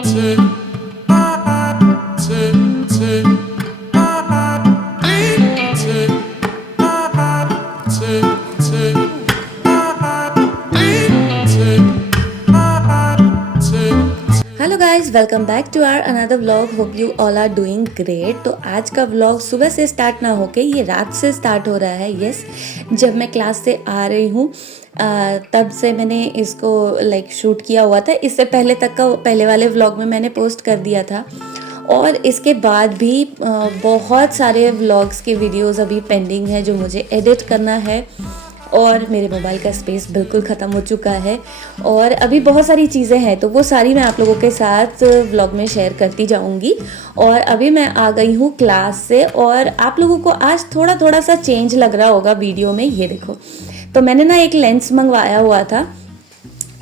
Hello guys, welcome back to our another vlog. Hope you all are doing great. तो आज का vlog सुबह से स्टार्ट ना होके ये रात से स्टार्ट हो रहा है। यस, जब मैं क्लास से आ रही हूँ तब से मैंने इसको शूट किया हुआ था। इससे पहले तक का पहले वाले व्लॉग में मैंने पोस्ट कर दिया था, और इसके बाद भी बहुत सारे व्लॉग्स के वीडियोस अभी पेंडिंग है जो मुझे एडिट करना है, और मेरे मोबाइल का स्पेस बिल्कुल ख़त्म हो चुका है, और अभी बहुत सारी चीज़ें हैं तो वो सारी मैं आप लोगों के साथ व्लॉग में शेयर करती जाऊंगी। और अभी मैं आ गई हूँ क्लास से, और आप लोगों को आज थोड़ा थोड़ा सा चेंज लग रहा होगा वीडियो में। ये देखो, तो मैंने ना एक लेंस मंगवाया हुआ था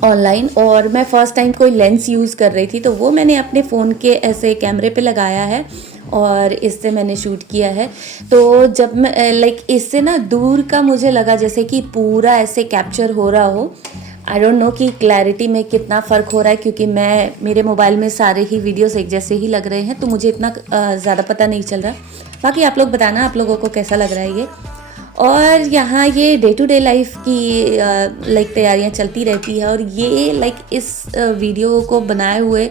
ऑनलाइन, और मैं फ़र्स्ट टाइम कोई लेंस यूज़ कर रही थी, तो वो मैंने अपने फ़ोन के ऐसे कैमरे पे लगाया है और इससे मैंने शूट किया है। तो जब मैं इससे ना दूर का मुझे लगा जैसे कि पूरा ऐसे कैप्चर हो रहा हो। आई डोंट नो कि क्लैरिटी में कितना फ़र्क हो रहा है, क्योंकि मेरे मोबाइल में सारे ही वीडियोस एक जैसे ही लग रहे हैं, तो मुझे इतना ज़्यादा पता नहीं चल रहा। बाकी आप लोग बताना आप लोगों को कैसा लग रहा है ये। और यहाँ ये डे टू डे लाइफ की तैयारियाँ चलती रहती है, और ये इस वीडियो को बनाए हुए,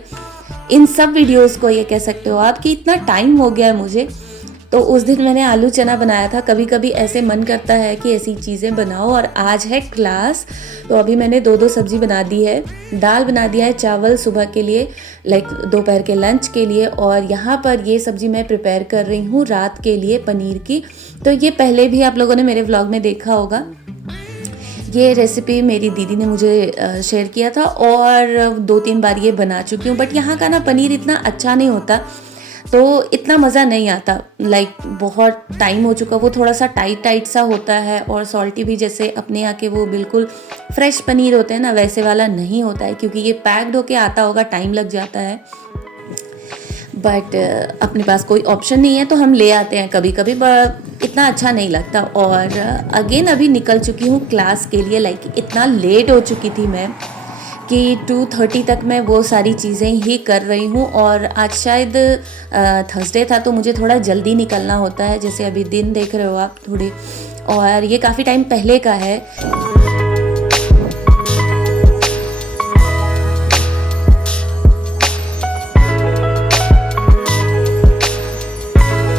इन सब वीडियोस को ये कह सकते हो आप कि इतना टाइम हो गया है मुझे। तो उस दिन मैंने आलू चना बनाया था। कभी कभी ऐसे मन करता है कि ऐसी चीज़ें बनाओ, और आज है क्लास, तो अभी मैंने दो सब्जी बना दी है। दाल बना दिया है, चावल सुबह के लिए, दोपहर के लंच के लिए, और यहाँ पर ये सब्जी मैं प्रिपेयर कर रही हूँ रात के लिए पनीर की। तो ये पहले भी आप लोगों ने मेरे व्लॉग में देखा होगा। ये रेसिपी मेरी दीदी ने मुझे शेयर किया था, और 2-3 बार ये बना चुकी हूँ। बट यहाँ का ना पनीर इतना अच्छा नहीं होता, तो इतना मज़ा नहीं आता। बहुत टाइम हो चुका, वो थोड़ा सा टाइट सा होता है, और सॉल्टी भी जैसे अपने यहाँ के वो बिल्कुल फ्रेश पनीर होते हैं ना, वैसे वाला नहीं होता है, क्योंकि ये पैक्ड होके आता होगा, टाइम लग जाता है। बट अपने पास कोई ऑप्शन नहीं है तो हम ले आते हैं कभी कभी, बट इतना अच्छा नहीं लगता। और अगेन अभी निकल चुकी हूँ क्लास के लिए। इतना लेट हो चुकी थी मैं कि 2:30 तक मैं वो सारी चीज़ें ही कर रही हूँ। और आज शायद थर्सडे था, तो मुझे थोड़ा जल्दी निकलना होता है। जैसे अभी दिन देख रहे हो आप थोड़े, और ये काफ़ी टाइम पहले का है।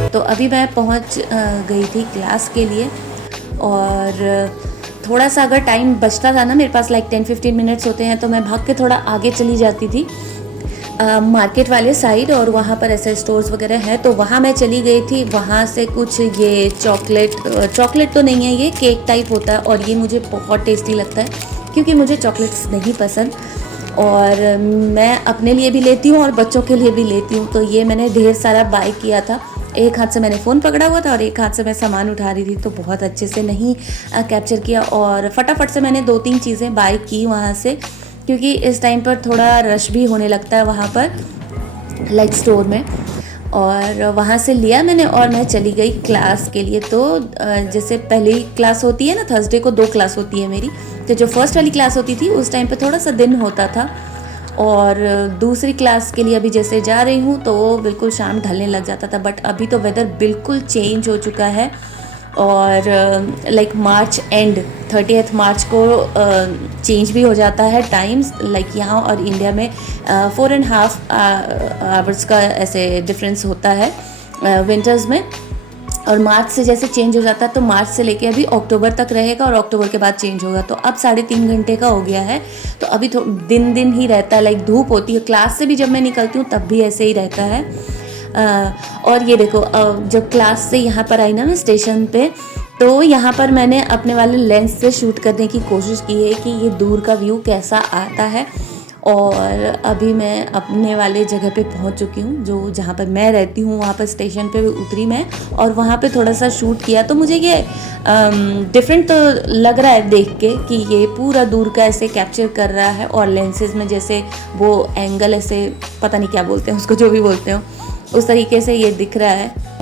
तो अभी मैं पहुंच गई थी क्लास के लिए, और थोड़ा सा अगर टाइम बचता था ना मेरे पास, 10-15 मिनट्स होते हैं, तो मैं भाग के थोड़ा आगे चली जाती थी मार्केट वाले साइड, और वहाँ पर ऐसे स्टोर्स वगैरह है, तो वहाँ मैं चली गई थी। वहाँ से कुछ ये चॉकलेट तो नहीं है, ये केक टाइप होता है, और ये मुझे बहुत टेस्टी लगता है, क्योंकि मुझे चॉकलेट्स नहीं पसंद, और मैं अपने लिए भी लेती हूँ और बच्चों के लिए भी लेती हूँ। तो ये मैंने ढेर सारा बाय किया था। एक हाथ से मैंने फ़ोन पकड़ा हुआ था और एक हाथ से मैं सामान उठा रही थी, तो बहुत अच्छे से नहीं कैप्चर किया, और फटाफट से मैंने 2-3 चीज़ें बाय की वहाँ से, क्योंकि इस टाइम पर थोड़ा रश भी होने लगता है वहाँ पर स्टोर में। और वहाँ से लिया मैंने, और मैं चली गई क्लास के लिए। तो जैसे पहली क्लास होती है ना, थर्सडे को 2 क्लास होती है मेरी, तो जो फर्स्ट वाली क्लास होती थी उस टाइम पे थोड़ा सा दिन होता था, और दूसरी क्लास के लिए अभी जैसे जा रही हूँ तो वो बिल्कुल शाम ढलने लग जाता था। बट अभी तो वेदर बिल्कुल चेंज हो चुका है, और मार्च एंड 30 मार्च को चेंज भी हो जाता है टाइम्स। यहाँ और इंडिया में 4.5 आवर्स का ऐसे डिफरेंस होता है विंटर्स में, और मार्च से जैसे चेंज हो जाता है, तो मार्च से लेके अभी अक्टूबर तक रहेगा, और अक्टूबर के बाद चेंज होगा। तो अब 3.5 घंटे का हो गया है, तो अभी तो दिन ही रहता है। धूप होती है, क्लास से भी जब मैं निकलती हूँ तब भी ऐसे ही रहता है। और ये देखो, जब क्लास से यहाँ पर आई ना मैं स्टेशन पे, तो यहाँ पर मैंने अपने वाले लेंस से शूट करने की कोशिश की है कि ये दूर का व्यू कैसा आता है। और अभी मैं अपने वाले जगह पे पहुंच चुकी हूँ, जहाँ पर मैं रहती हूँ, वहाँ पर स्टेशन पे उतरी मैं, और वहाँ पे थोड़ा सा शूट किया। तो मुझे ये डिफरेंट तो लग रहा है देख के कि ये पूरा दूर का ऐसे कैप्चर कर रहा है, और लेंसेज में जैसे वो एंगल ऐसे, पता नहीं क्या बोलते हैं उसको, जो भी बोलते हो, उस तरीके से ये दिख रहा है।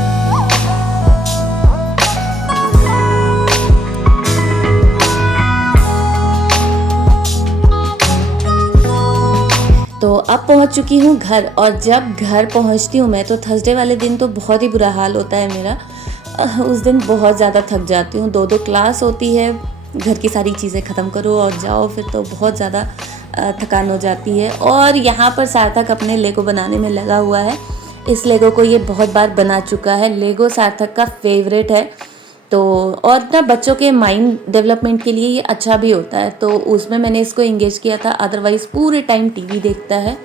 तो अब पहुंच चुकी हूँ घर, और जब घर पहुंचती हूँ मैं तो थर्सडे वाले दिन तो बहुत ही बुरा हाल होता है मेरा। उस दिन बहुत ज़्यादा थक जाती हूँ, 2 क्लास होती है, घर की सारी चीज़ें ख़त्म करो और जाओ, फिर तो बहुत ज़्यादा थकान हो जाती है। और यहाँ पर सार्थक अपने लेगो बनाने में लगा हुआ है। इस लेगो को ये बहुत बार बना चुका है। लेगो सार्थक का फेवरेट है। तो और ना बच्चों के माइंड डेवलपमेंट के लिए ये अच्छा भी होता है, तो उसमें मैंने इसको इंगेज किया था। अदरवाइज़ पूरे टाइम टीवी देखता है।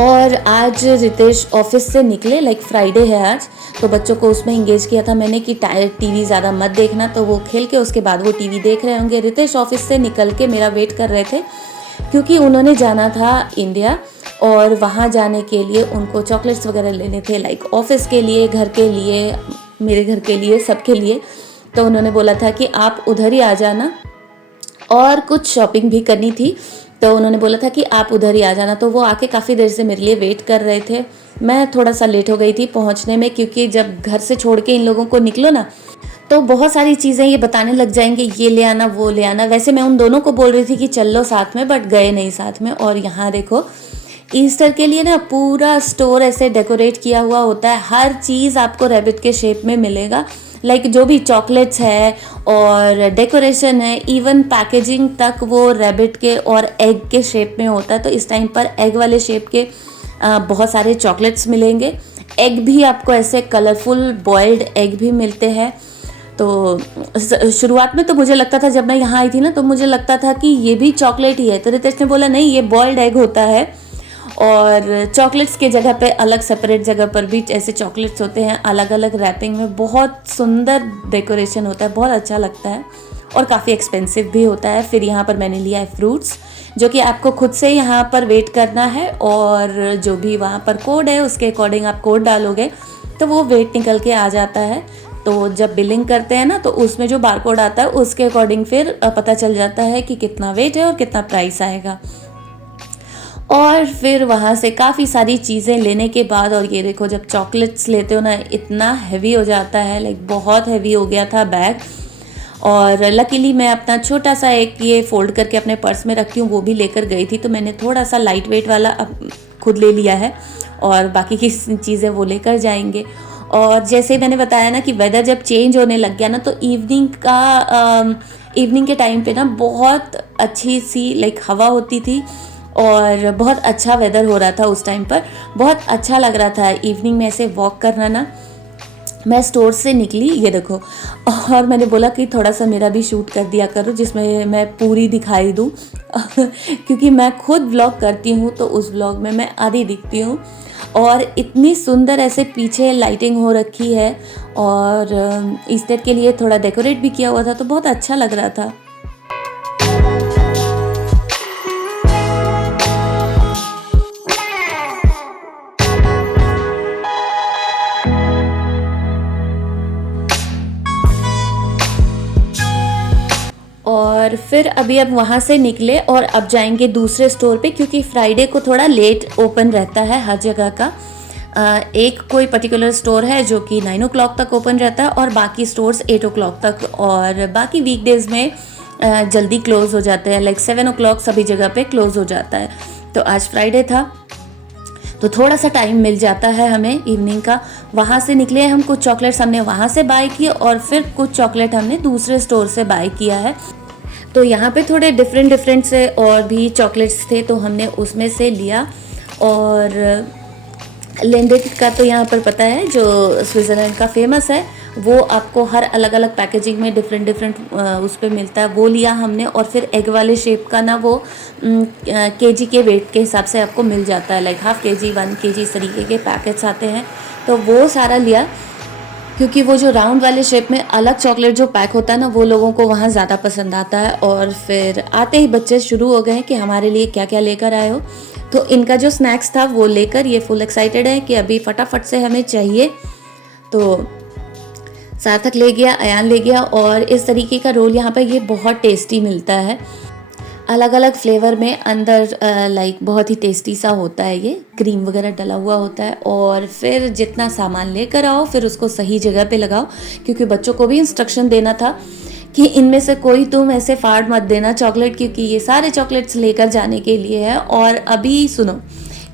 और आज रितेश ऑफिस से निकले, लाइक फ्राइडे है आज, तो बच्चों को उसमें इंगेज किया था मैंने कि टीवी ज़्यादा मत देखना, तो वो खेल के उसके बाद वो टीवी देख रहे होंगे। रितेश ऑफिस से निकल के मेरा वेट कर रहे थे, क्योंकि उन्होंने जाना था इंडिया, और वहाँ जाने के लिए उनको चॉकलेट्स वगैरह लेने थे, लाइक ऑफिस के लिए, घर के लिए, मेरे घर के लिए, सबके लिए। तो उन्होंने बोला था कि आप उधर ही आ जाना, और कुछ शॉपिंग भी करनी थी, तो उन्होंने बोला था कि आप उधर ही आ जाना। तो वो आके काफ़ी देर से मेरे लिए वेट कर रहे थे। मैं थोड़ा सा लेट हो गई थी पहुंचने में, क्योंकि जब घर से छोड़ के इन लोगों को निकलो ना, तो बहुत सारी चीज़ें ये बताने लग जाएंगे, ये ले आना, वो ले आना। वैसे मैं उन दोनों को बोल रही थी कि चल लो साथ में, बट गए नहीं साथ में। और यहाँ देखो, ईस्टर के लिए ना पूरा स्टोर ऐसे डेकोरेट किया हुआ होता है। हर चीज़ आपको रैबिट के शेप में मिलेगा, लाइक जो भी चॉकलेट्स है और डेकोरेशन है, इवन पैकेजिंग तक वो रैबिट के और एग के शेप में होता है। तो इस टाइम पर एग वाले शेप के बहुत सारे चॉकलेट्स मिलेंगे। एग भी आपको ऐसे कलरफुल बॉइल्ड एग भी मिलते हैं। तो शुरुआत में तो मुझे लगता था, जब मैं यहाँ आई थी ना, तो मुझे लगता था कि ये भी चॉकलेट ही है। तो रितेश ने बोला नहीं, ये बॉइल्ड एग होता है, और चॉकलेट्स के जगह पे अलग सेपरेट जगह पर भी ऐसे चॉकलेट्स होते हैं, अलग अलग रैपिंग में। बहुत सुंदर डेकोरेशन होता है, बहुत अच्छा लगता है, और काफ़ी एक्सपेंसिव भी होता है। फिर यहाँ पर मैंने लिया है फ्रूट्स, जो कि आपको खुद से यहाँ पर वेट करना है, और जो भी वहाँ पर कोड है उसके अकॉर्डिंग आप कोड डालोगे तो वो वेट निकल के आ जाता है। तो जब बिलिंग करते हैं ना, तो उसमें जो बारकोड आता है उसके अकॉर्डिंग फिर पता चल जाता है कि कितना वेट है और कितना प्राइस आएगा। और फिर वहाँ से काफ़ी सारी चीज़ें लेने के बाद, और ये देखो, जब चॉकलेट्स लेते हो ना, इतना हैवी हो जाता है, लाइक बहुत हैवी हो गया था बैग। और लकीली मैं अपना छोटा सा एक ये फ़ोल्ड करके अपने पर्स में रखती हूँ, वो भी लेकर गई थी, तो मैंने थोड़ा सा लाइट वेट वाला खुद ले लिया है, और बाकी की चीज़ें वो लेकर जाएंगे। और जैसे मैंने बताया ना कि वेदर जब चेंज होने लग गया ना, तो इवनिंग के टाइम पे ना बहुत अच्छी सी लाइक हवा होती थी, और बहुत अच्छा वेदर हो रहा था उस टाइम पर। बहुत अच्छा लग रहा था इवनिंग में ऐसे वॉक करना ना। मैं स्टोर से निकली, ये देखो, और मैंने बोला कि थोड़ा सा मेरा भी शूट कर दिया करो, जिसमें मैं पूरी दिखाई दूँ क्योंकि मैं खुद व्लॉग करती हूँ, तो उस व्लॉग में मैं आधी दिखती हूँ। और इतनी सुंदर ऐसे पीछे लाइटिंग हो रखी है, और ईस्टर के लिए थोड़ा डेकोरेट भी किया हुआ था, तो बहुत अच्छा लग रहा था। और फिर अभी अब वहाँ से निकले, और अब जाएंगे दूसरे स्टोर पे, क्योंकि फ्राइडे को थोड़ा लेट ओपन रहता है हर जगह का। एक कोई पर्टिकुलर स्टोर है जो कि 9 o'clock तक ओपन रहता है, और बाकी स्टोर्स 8 o'clock तक, और बाकी वीकडेज़ में जल्दी क्लोज़ हो जाते हैं, लाइक 7 o'clock सभी जगह पे क्लोज़ हो जाता है। तो आज फ्राइडे था, तो थोड़ा सा टाइम मिल जाता है हमें इवनिंग का। वहाँ से निकले हम, कुछ चॉकलेट्स हमने वहाँ से बाय किए, और फिर कुछ चॉकलेट हमने दूसरे स्टोर से बाय किया है। तो यहाँ पे थोड़े डिफरेंट से और भी चॉकलेट्स थे, तो हमने उसमें से लिया। और लेंडेट का तो यहाँ पर पता है, जो स्विट्ज़रलैंड का फेमस है, वो आपको हर अलग अलग पैकेजिंग में डिफरेंट उस पर मिलता है, वो लिया हमने। और फिर एग वाले शेप का ना, वो केजी के वेट के हिसाब से आपको मिल जाता है, लाइक हाफ केजी 1 kg इस तरीके के पैकेट्स आते हैं, तो वो सारा लिया। क्योंकि वो जो राउंड वाले शेप में अलग चॉकलेट जो पैक होता है ना, वो लोगों को वहाँ ज़्यादा पसंद आता है। और फिर आते ही बच्चे शुरू हो गए हैं कि हमारे लिए क्या क्या लेकर आए हो। तो इनका जो स्नैक्स था वो लेकर ये फुल एक्साइटेड है कि अभी फटाफट से हमें चाहिए। तो सार्थक ले गया, अयान ले गया, और इस तरीके का रोल यहाँ पर ये बहुत टेस्टी मिलता है, अलग अलग फ्लेवर में अंदर, लाइक बहुत ही टेस्टी सा होता है, ये क्रीम वगैरह डला हुआ होता है। और फिर जितना सामान लेकर आओ, फिर उसको सही जगह पे लगाओ, क्योंकि बच्चों को भी इंस्ट्रक्शन देना था कि इनमें से कोई तुम ऐसे फाड़ मत देना चॉकलेट, क्योंकि ये सारे चॉकलेट्स लेकर जाने के लिए है। और अभी सुनो,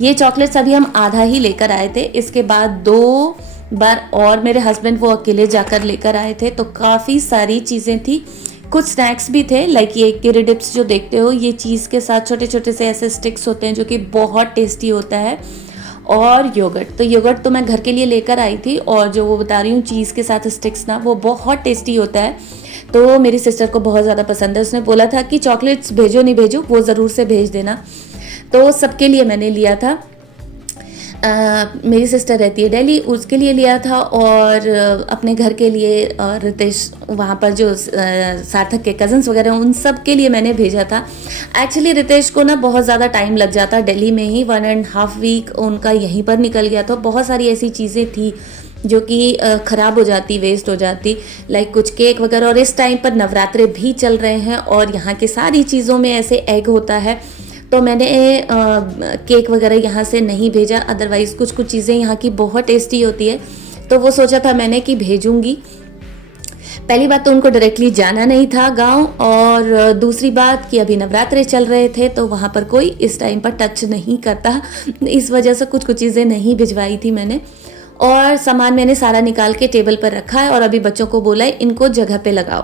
ये चॉकलेट्स अभी हम आधा ही लेकर आए थे, इसके बाद 2 बार और मेरे हस्बैंड वो अकेले जाकर लेकर आए थे, तो काफ़ी सारी चीज़ें थी। कुछ स्नैक्स भी थे, लाइक ये किरी डिप्स जो देखते हो, ये चीज़ के साथ छोटे छोटे से ऐसे स्टिक्स होते हैं जो कि बहुत टेस्टी होता है। और योगर्ट, तो योगर्ट तो मैं घर के लिए लेकर आई थी, और जो वो बता रही हूँ चीज़ के साथ स्टिक्स ना, वो बहुत टेस्टी होता है। तो मेरी सिस्टर को बहुत ज़्यादा पसंद है, उसने बोला था कि चॉकलेट्स भेजो नहीं भेजो, वो ज़रूर से भेज देना। तो सबके लिए मैंने लिया था। मेरी सिस्टर रहती है दिल्ली, उसके लिए लिया था, और अपने घर के लिए रितेश, वहाँ पर जो सार्थक के कज़न्स वगैरह उन सब के लिए मैंने भेजा था। एक्चुअली रितेश को ना बहुत ज़्यादा टाइम लग जाता दिल्ली में ही, 1.5 वीक उनका यहीं पर निकल गया। तो बहुत सारी ऐसी चीज़ें थी जो कि ख़राब हो जाती, वेस्ट हो जाती, लाइक कुछ केक वगैरह। और इस टाइम पर नवरात्रे भी चल रहे हैं, और यहाँ की सारी चीज़ों में ऐसे एग होता है, तो मैंने केक वगैरह यहाँ से नहीं भेजा। अदरवाइज़ कुछ कुछ चीज़ें यहाँ की बहुत टेस्टी होती है, तो वो सोचा था मैंने कि भेजूँगी। पहली बात तो उनको डायरेक्टली जाना नहीं था गांव, और दूसरी बात कि अभी नवरात्रे चल रहे थे, तो वहाँ पर कोई इस टाइम पर टच नहीं करता, इस वजह से कुछ कुछ चीज़ें नहीं भिजवाई थी मैंने। और सामान मैंने सारा निकाल के टेबल पर रखा है, और अभी बच्चों को बोला है इनको जगह पे लगाओ,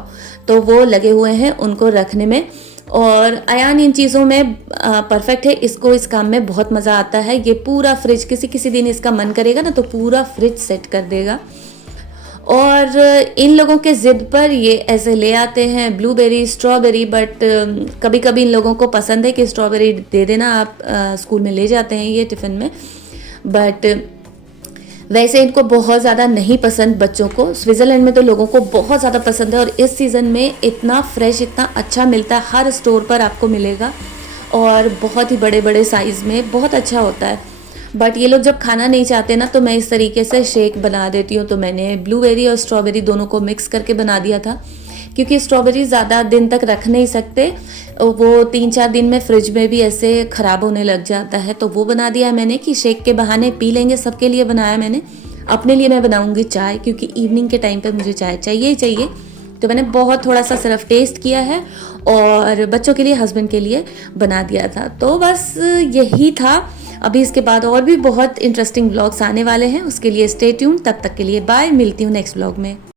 तो वो लगे हुए हैं उनको रखने में। और अयान इन चीज़ों में परफेक्ट है, इसको इस काम में बहुत मज़ा आता है। ये पूरा फ्रिज, किसी किसी दिन इसका मन करेगा ना तो पूरा फ्रिज सेट कर देगा। और इन लोगों के ज़िद पर ये ऐसे ले आते हैं ब्लूबेरी, स्ट्रॉबेरी, बट कभी कभी इन लोगों को पसंद है कि स्ट्रॉबेरी दे देना, आप स्कूल में ले जाते हैं ये टिफ़िन में, बट वैसे इनको बहुत ज़्यादा नहीं पसंद बच्चों को। स्विट्ज़रलैंड में तो लोगों को बहुत ज़्यादा पसंद है, और इस सीज़न में इतना फ्रेश, इतना अच्छा मिलता है, हर स्टोर पर आपको मिलेगा, और बहुत ही बड़े बड़े साइज़ में बहुत अच्छा होता है। बट ये लोग जब खाना नहीं चाहते ना, तो मैं इस तरीके से शेक बना देती हूँ। तो मैंने ब्लूबेरी और स्ट्रॉबेरी दोनों को मिक्स करके बना दिया था, क्योंकि स्ट्रॉबेरी ज़्यादा दिन तक रख नहीं सकते, वो 3-4 दिन में फ्रिज में भी ऐसे ख़राब होने लग जाता है। तो वो बना दिया मैंने कि शेक के बहाने पी लेंगे, सबके लिए बनाया मैंने। अपने लिए मैं बनाऊंगी चाय, क्योंकि इवनिंग के टाइम पे मुझे चाय चाहिए ही चाहिए। तो मैंने बहुत थोड़ा सा सिर्फ टेस्ट किया है, और बच्चों के लिए, हस्बैंड के लिए बना दिया था। तो बस यही था। अभी इसके बाद और भी बहुत इंटरेस्टिंग व्लॉग्स आने वाले हैं, उसके लिए स्टे ट्यून। तब तक के लिए बाय, मिलती हूँ नेक्स्ट व्लॉग में।